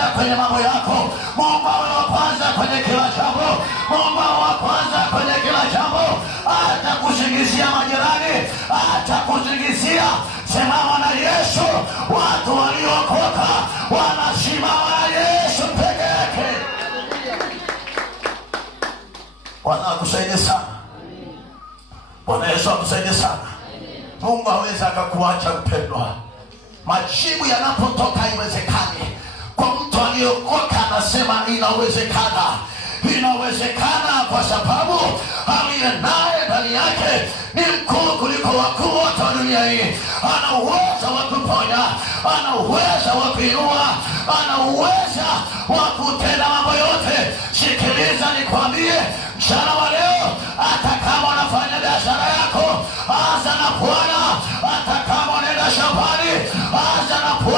kwanza kwenye mambo yako. Mungu awe wa kwanza kwenye kila jambo. Mungu awe wa kwanza kwenye kila jambo. Atakusingizia majirani, atakusingizia. Simama na Yesu. Watu waliokoka wanasimama na Yesu peke yake. Bwana akusaidie sana. Bwana Yesu akusaidie sana. Mungu hawezi akakuacha mpendwa. Majibu yanapotoka haiwezekani. Kwa mtu aliyokoka anasema inawezekana. Inawezekana kwa sababu aliye naye ndani yake ni mkuu kuliko wakuu wote wa dunia hii. Ana uwezo wa kuponya, ana uwezo wa kuinua, ana uwezo wa kutenda mambo yote. Sikiliza nikwambie, mchana wa leo, hata kama unafanya biashara yako, anza na Bwana. Hata kama unaenda shambani, anza na Bwana.